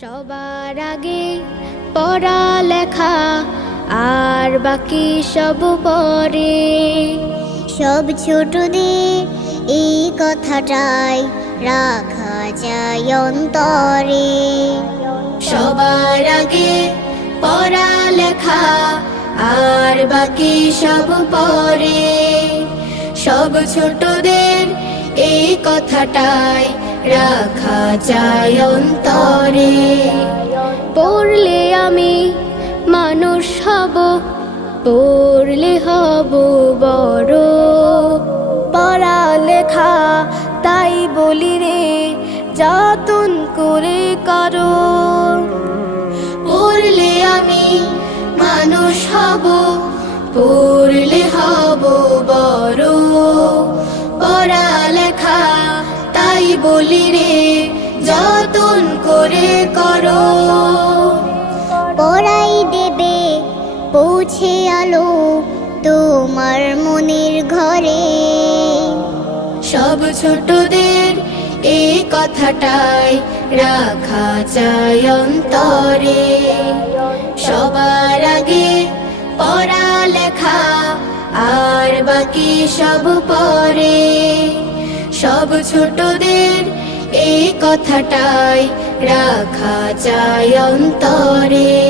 সবার আগে পড়ালেখা আর বাকি সব পরে। সব ছোটদের এই কথাটাই রাখা যায় অন্তরে। সবার আগে পড়ালেখা আর বাকি সব পরে। সব ছোটদের এই কথাটাই রাখা যায় অন্তরে। পড়লে আমি মানুষ হব, পড়লে হব বড়। পড়ালেখা তাই বলি রে, যতন করে করো। পড়লে আমি মানুষ হব, পড়লে হব বড়। পড়ালেখা তাই বলি রে, যতন করে করো। পড়াই দেবে পৌঁছে আলো তোমার মনের ঘরে। সব ছোটদের এই কথাটাই রাখা যায় অন্তরে। সবার আগে পড়ালেখা আর বাকি সব পরে। সব ছোটদের এই কথাটাই রাখা যায় অন্তরে।